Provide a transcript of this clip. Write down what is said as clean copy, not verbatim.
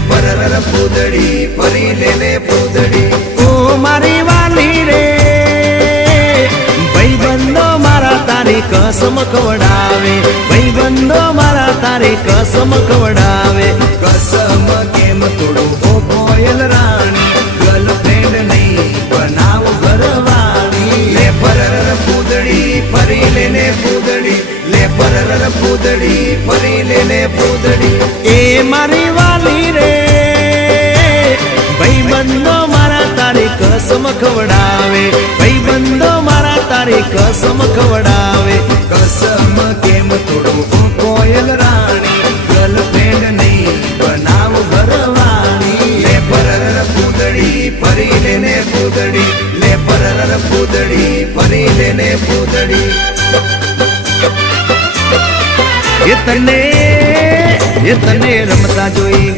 પરર પૂદડી ફરી લેને પૂદડી ઓ મારી વાલી રે ભાઈબંધો મારા તારી કસમ ખવડાવે ભાઈબંધો મારા તારી કસમ ખવડાવે કસમ કેમ તોડું ઓ કોયલ રાણી ગર્લફ્રેન્ડ નહીં બનાવ ઘરવાળી લે પરર પૂદડી ફરી લેને પૂદડી લે પરર પૂદડી ફરી લેને પૂદડી એ મારી વાલી રે ભાઈબંધો મારા તારી કસમ ખવડાવે ભાઈબંધો મારા તારી કસમ ખવડાવે કસમ કેમ તોડું ઓ કોયલ રાણી ગર્લફ્રેન્ડ નહીં બનાવ ઘરવાળી લે પરર પૂદડી ફરી લેને પૂદડી લે પરર પૂદડી ફરી લેને પૂદડી એ તને રમતા જોઈ